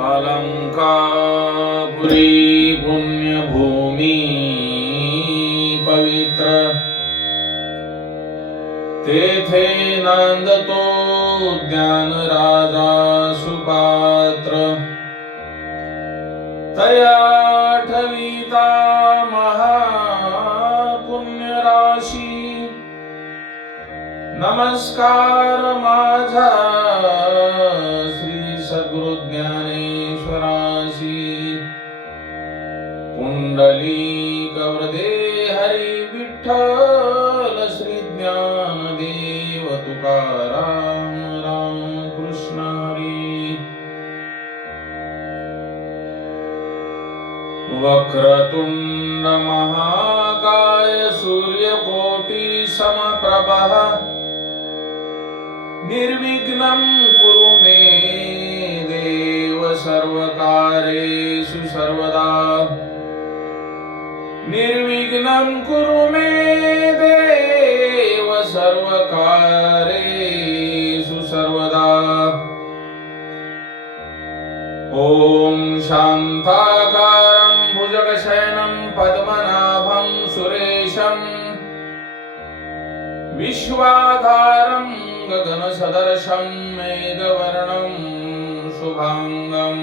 अलंकापुरी पुण्यभूमी पवित्र, तेथे नांदतो ज्ञान राजा सुपात्र। तया ठविता महापुण्य राशी, नमस्कार माझा श्री सद्गुरु ज्ञानेश्वराशी। पुंडलिक वरदे हरी विठ्ठल श्री ज्ञानदेव तुकाराम राम कृष्ण हरी। वक्रतुंड महाकाय सूर्यकोटि समप्रभः, निर्विघ्नं कुरु मे देव सर्वकार्येषु सर्वदा। निर्विघ्नं कुरु मे देव सर्वकार्येषु सर्वदा। ॐ शान्ताकारं भुजगशयनं पद्मनाभं सुरेशं, विश्वाधारं गगनसदृशं मेघवर्णं शुभांगं,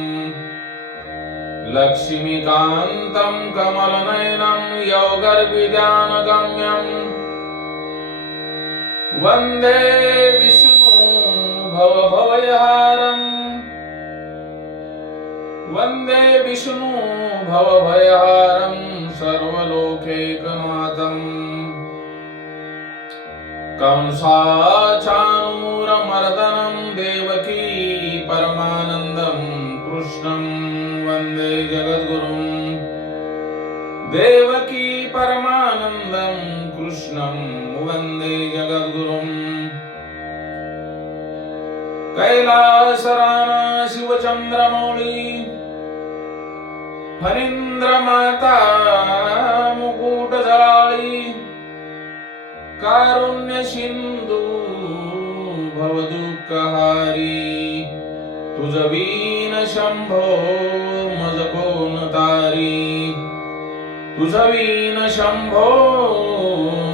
लक्ष्मीकान्तं कमलनयनं योगर्विद्यानगम्यं, वन्दे विष्णु भवभयहारं, वन्दे विष्णु भवभयहारं सर्वलोकैकनाथं। कंसाचाणूरमर्दनं देवकी परमानन्दं कृष्णं वन्दे जगद्गुरुं। देवकी परमानन्दं कृष्णं वन्दे जगद्गुरुं। कैलासराना शिवचन्द्रमौळी, फणीन्द्रमाता मुकुटजळाळी, कारुण्य सिंधू भवदुःखहारी। तुझवीन शंभो मज कोण तारी, तुझवीन शंभो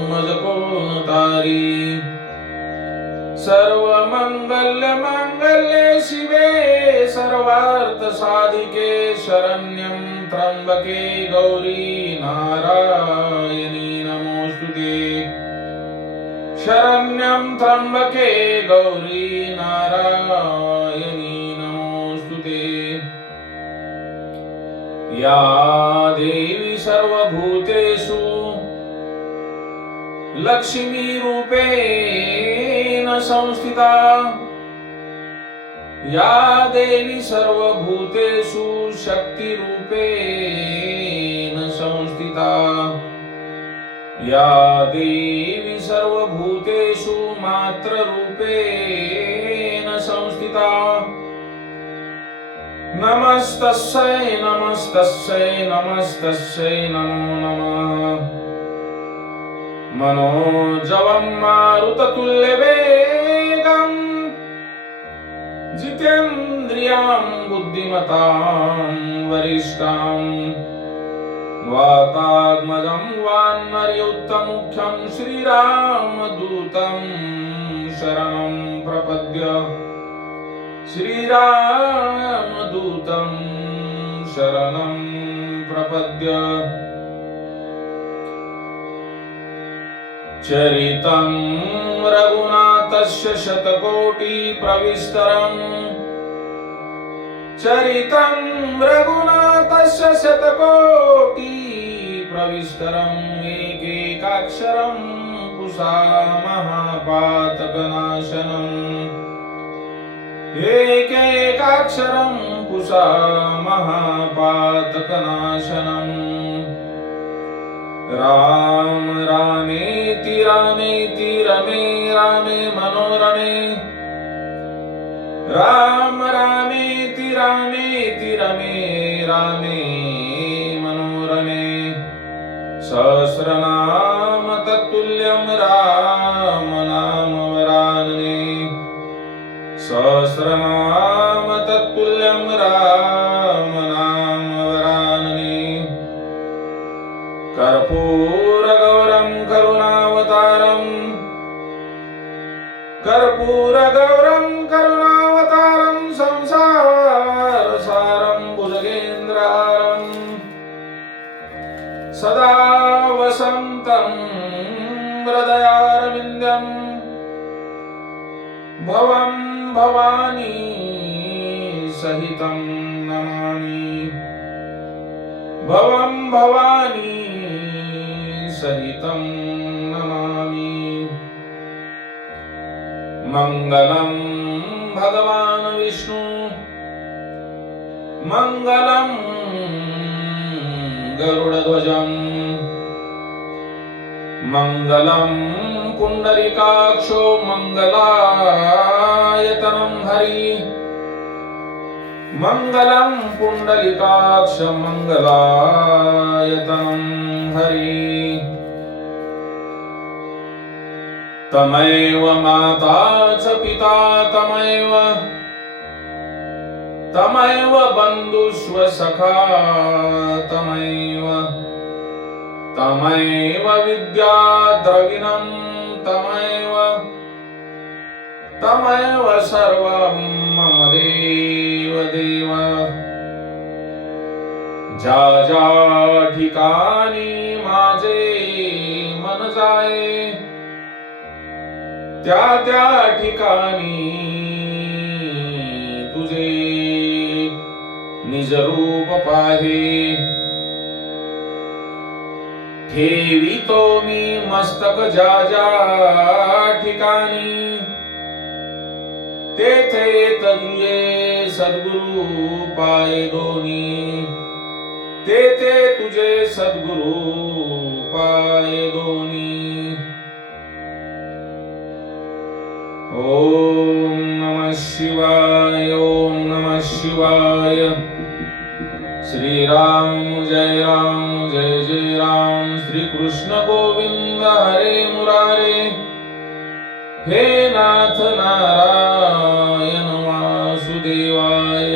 मज कोण तारी। सर्व मंगल्य मांगल्ये शिवे सर्वार्थ साधिके, शरण्यं त्र्यंबके गौरी नारायणी नमोस्तुते। शरण्यं त्र्यंबके गौरी नारायणी नमोस्तुते। या देवी सर्वभूतेषु लक्ष्मी रूपेण संस्थिता, या देवी सर्वभूतेषु शक्ति रूपेण संस्थिता, या देवी सर्वभूतेषु मात्र रूपेण संस्थिता। नमस्तस्यै नमस्तस्यै नमस्तस्यै नमो नमः। मनोजवं मारुततुल्यवेगं, जितेन्द्रियां बुद्धिमतां वरिष्ठां, वातात्मजं वानरयूथमुख्यं श्रीरामदूतं शरणं प्रपद्य। श्रीरामदूतं शरणं प्रपद्य। चरितं रघुनाथस्य शतकोटि प्रविस्तरम्, चरितं रघुनाथस्य शतकोटि प्रविस्तरम्। एकैकाक्षरं पुषा महापातकनाशनम्, एकैकाक्षरं पुषा महापातकनाशनम्। राम रामेति रामेति रमे रामे मनोरमे, राम रामेति रामेति रमे रामे मनोरमे। सहस्रनाम तत्तुल्यं राम नाम वरानने, सहस्रनाम तत्तुल्यं राम भवानी सहितं नमामि भवं भवानी सहितं नमामि मङ्गलं भगवान् विष्णु मङ्गलं गरुडध्वजं मङ्गलं पुण्डरीकाक्षो मङ्गलायतनं हरि मङ्गलं पुण्डरीकाक्ष मङ्गलायतनं हरि तमैव माता च पिता तमैव बन्धुष्व सखा तमैव विद्या द्रविणं तमैव सर्वं मम देव ज्या ज्या ठिकाणी माझे मन जाये त्या त्या ठिकाणी तुझे निज रूप पाहे ठेवितो मी मस्तक ज्या ज्या ठिकाणी तेथे तुझे सद्गुरु पाय दोनी तेथे तुझे सद्गुरु पाय दोनी ओम नमः शिवाय ओम नमः शिवाय श्री राम जय राम श्री कृष्ण गोविंद हरे मुरारे हे नाथ नारायण वासुदेवाय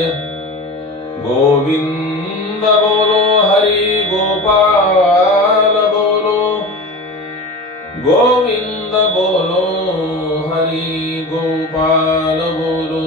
गोविंद बोलो हरि गोपाल बोलो गोविंद बोलो हरि गोपाल बोलो